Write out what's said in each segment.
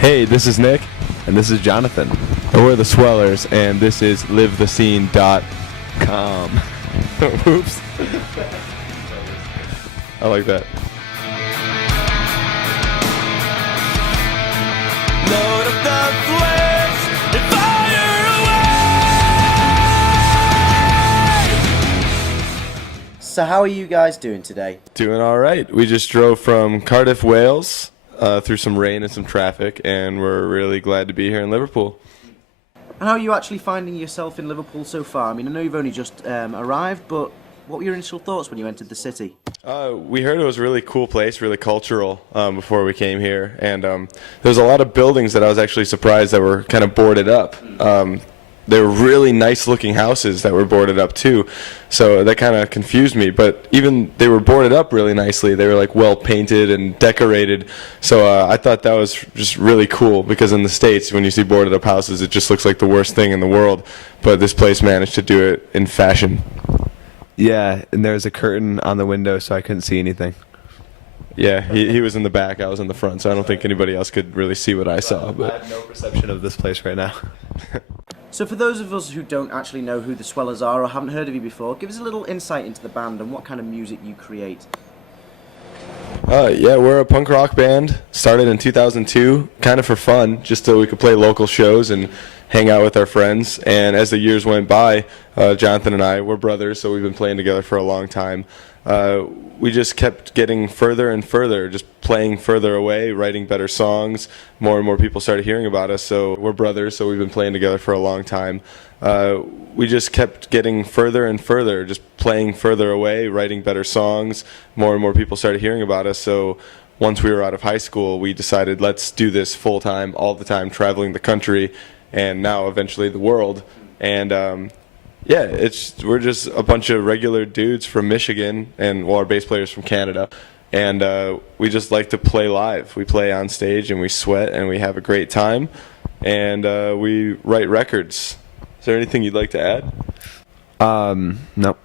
Hey, this is Nick. And this is Jonathan. And we're the Swellers, and this is LiveTheScene.com. Oops. I like that. Lord of the flesh and fire away. So how are you guys doing today? Doing all right. We just drove from Cardiff, Wales, through some rain and some traffic, and we're really glad to be here in Liverpool. And how are you actually finding yourself in Liverpool so far? I mean, I know you've only just arrived, but what were your initial thoughts when you entered the city? We heard it was a really cool place, really cultural before we came here, and there was a lot of buildings that I was actually surprised that were kind of boarded up. They were really nice-looking houses that were boarded up too, so that kind of confused me. But even they were boarded up really nicely. They were like well painted and decorated. So I thought that was just really cool, because in the States, when you see boarded up houses, it just looks like the worst thing in the world. But this place managed to do it in fashion. Yeah, and there was a curtain on the window, so I couldn't see anything. Yeah, he was in the back, I was in the front, so I don't think anybody else could really see what I saw. But I have no perception of this place right now. So for those of us who don't actually know who the Swellers are or haven't heard of you before, give us a little insight into the band and what kind of music you create. Yeah, we're a punk rock band, started in 2002, kind of for fun, just so we could play local shows and hang out with our friends. And as the years went by, Jonathan and I, we're brothers, so we've been playing together for a long time. We just kept getting further and further, just playing further away, writing better songs. More and more people started hearing about us, so we're brothers, so we've been playing together for a long time. We just kept getting further and further, just playing further away, writing better songs. More and more people started hearing about us, so once we were out of high school, we decided, let's do this full-time, all the time, traveling the country, and now eventually the world. And yeah, we're just a bunch of regular dudes from Michigan, and well, our bass player's from Canada, and we just like to play live. We play on stage, and we sweat, and we have a great time, and we write records. Is there anything you'd like to add? No.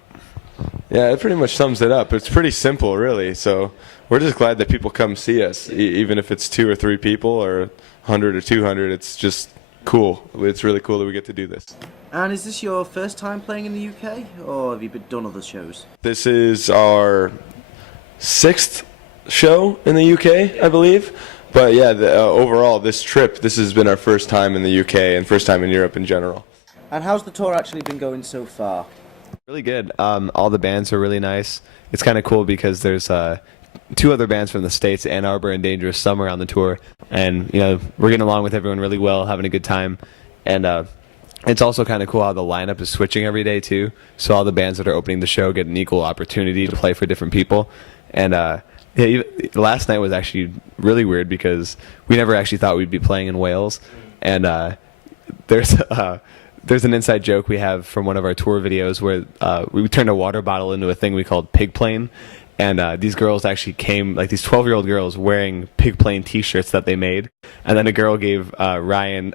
Yeah, it pretty much sums it up. It's pretty simple, really, so we're just glad that people come see us, even if it's 2 or 3 people, or 100 or 200. It's just cool. It's really cool that we get to do this. And is this your first time playing in the UK, or have you done other shows? This is our 6th show in the UK, I believe. But yeah, overall, this has been our first time in the UK and first time in Europe in general. And how's the tour actually been going so far? Really good. All the bands are really nice. It's kind of cool because there's 2 other bands from the States, Ann Arbor and Dangerous Summer, on the tour. And, you know, we're getting along with everyone really well, having a good time. And it's also kind of cool how the lineup is switching every day, too. So all the bands that are opening the show get an equal opportunity to play for different people. And yeah, last night was actually really weird because we never actually thought we'd be playing in Wales. And there's an inside joke we have from one of our tour videos where we turned a water bottle into a thing we called Pig Plane. And these girls actually came, like these 12-year-old girls wearing Pig Plane t-shirts that they made. And then a girl gave Ryan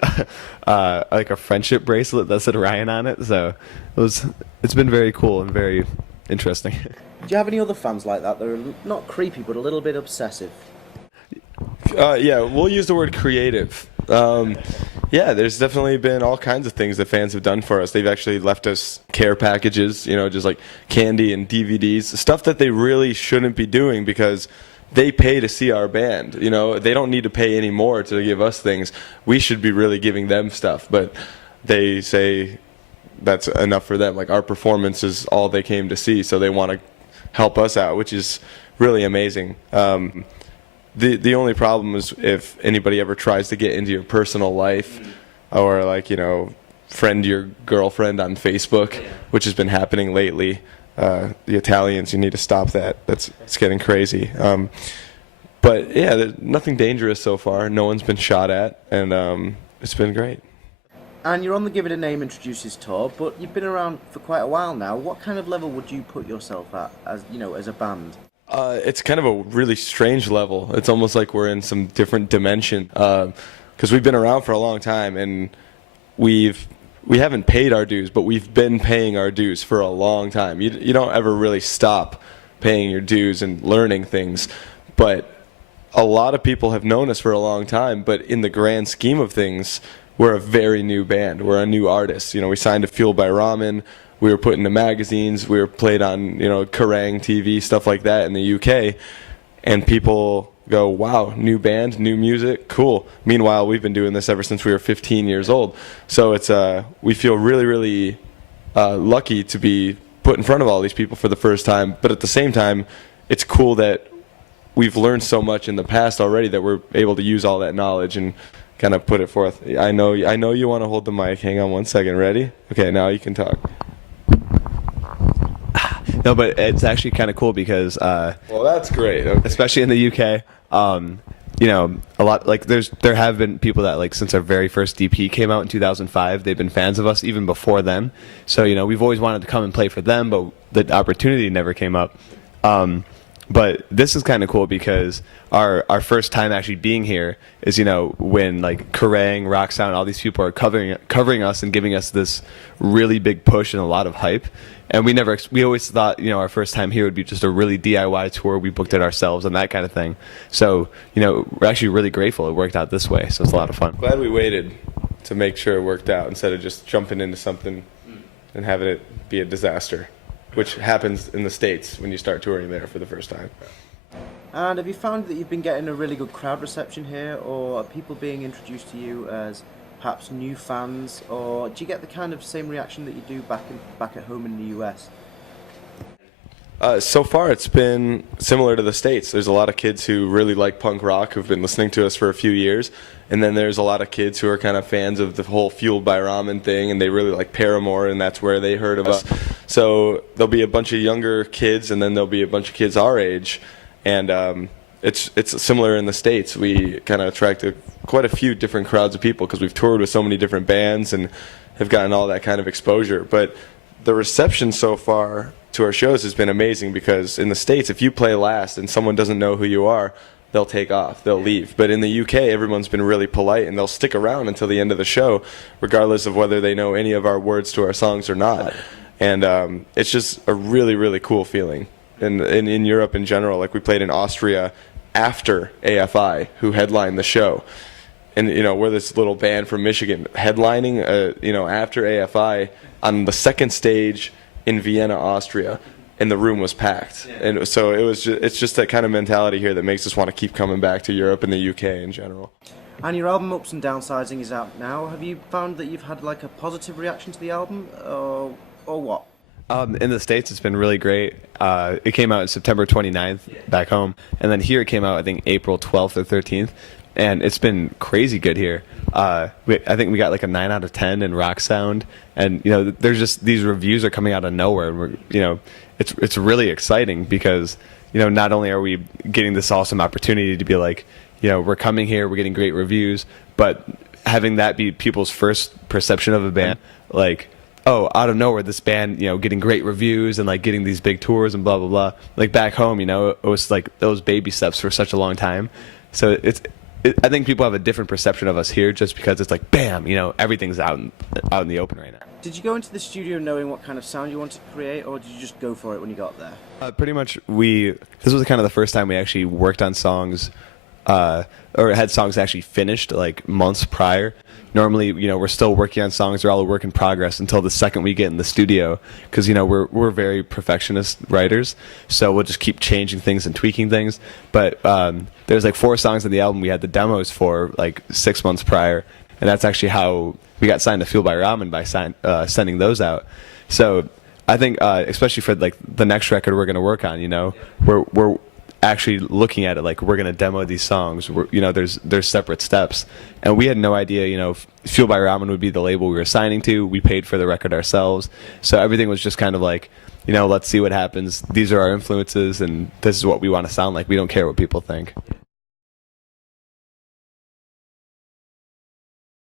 like a friendship bracelet that said Ryan on it. So it's been very cool and very interesting. Do you have any other fans like that are not creepy but a little bit obsessive? Yeah, we'll use the word creative. Yeah, there's definitely been all kinds of things that fans have done for us. They've actually left us care packages, you know, just like candy and DVDs, stuff that they really shouldn't be doing because they pay to see our band. You know, they don't need to pay any more to give us things. We should be really giving them stuff, but they say that's enough for them. Like, our performance is all they came to see, so they want to help us out, which is really amazing. The only problem is if anybody ever tries to get into your personal life or, like, you know, friend your girlfriend on Facebook, which has been happening lately. The Italians, you need to stop that. It's getting crazy. But yeah, there's nothing dangerous so far. No one's been shot at, and it's been great. And you're on the Give It a Name Introduces tour, but you've been around for quite a while now. What kind of level would you put yourself at, as you know, as a band? It's kind of a really strange level. It's almost like we're in some different dimension because we've been around for a long time, and we haven't paid our dues, but we've been paying our dues for a long time. You don't ever really stop paying your dues and learning things, but a lot of people have known us for a long time, but in the grand scheme of things, we're a very new band. We're a new artist. We signed to Fueled by Ramen. We were put into magazines. We were played on, Kerrang TV, stuff like that in the UK. And people go, wow, new band, new music, cool. Meanwhile, we've been doing this ever since we were 15 years old. So it's we feel really, really lucky to be put in front of all these people for the first time. But at the same time, it's cool that we've learned so much in the past already that we're able to use all that knowledge and kind of put it forth. I know you want to hold the mic. Hang on one second. Ready? Okay, now you can talk. No, but it's actually kind of cool because Well, that's great. Okay. especially in the UK, a lot like there have been people that like since our very first EP came out in 2005, they've been fans of us even before then. So we've always wanted to come and play for them, but the opportunity never came up. But this is kind of cool because our first time actually being here is when like Kerrang, Rock Sound, all these people are covering us and giving us this really big push and a lot of hype. And we always thought our first time here would be just a really DIY tour. We booked it ourselves and that kind of thing. So we're actually really grateful it worked out this way. So it's a lot of fun. Glad we waited to make sure it worked out instead of just jumping into something and having it be a disaster, which happens in the States when you start touring there for the first time. And have you found that you've been getting a really good crowd reception here, or are people being introduced to you as perhaps new fans, or do you get the kind of same reaction that you do back at home in the US? So far, it's been similar to the States. There's a lot of kids who really like punk rock who've been listening to us for a few years. And then there's a lot of kids who are kind of fans of the whole Fueled by Ramen thing, and they really like Paramore, and that's where they heard of us. So there'll be a bunch of younger kids, and then there'll be a bunch of kids our age. And it's similar in the States. We kind of attract quite a few different crowds of people because we've toured with so many different bands and have gotten all that kind of exposure. But the reception so far to our shows has been amazing because in the States, if you play last and someone doesn't know who you are, they'll take off, they'll leave. But in the UK, everyone's been really polite and they'll stick around until the end of the show, regardless of whether they know any of our words to our songs or not. And it's just a really, really cool feeling. And in Europe in general, like we played in Austria after AFI, who headlined the show. And, we're this little band from Michigan headlining, after AFI on the second stage in Vienna, Austria. And the room was packed. And so it's just that kind of mentality here that makes us want to keep coming back to Europe and the UK in general. And your album Ups and Downsizing is out now. Have you found that you've had like a positive reaction to the album, or what? In the States, it's been really great. It came out on September 29th back home. And then here it came out, I think, April 12th or 13th. And it's been crazy good here. I think we got like a 9 out of 10 in Rock Sound. And, there's just these reviews are coming out of nowhere. And it's really exciting because, not only are we getting this awesome opportunity to be like, we're coming here, we're getting great reviews, but having that be people's first perception of a band, like, oh, out of nowhere, this band, getting great reviews and like getting these big tours and blah, blah, blah. Like back home, it was like those baby steps for such a long time. So I think people have a different perception of us here just because it's like, bam, everything's out in the open right now. Did you go into the studio knowing what kind of sound you wanted to create, or did you just go for it when you got there? Pretty much this was kind of the first time we actually worked on songs, or had songs actually finished like months prior. Normally, we're still working on songs; they're all a work in progress until the second we get in the studio, because we're very perfectionist writers, so we'll just keep changing things and tweaking things. But there's like 4 songs on the album we had the demos for like 6 months prior, and that's actually how we got signed to Fueled by Ramen by sending those out. So I think, especially for like the next record we're going to work on, we're actually looking at it like we're going to demo these songs. There's separate steps, and we had no idea. Fueled by Ramen would be the label we were signing to. We paid for the record ourselves, so everything was just kind of like, let's see what happens. These are our influences, and this is what we want to sound like. We don't care what people think.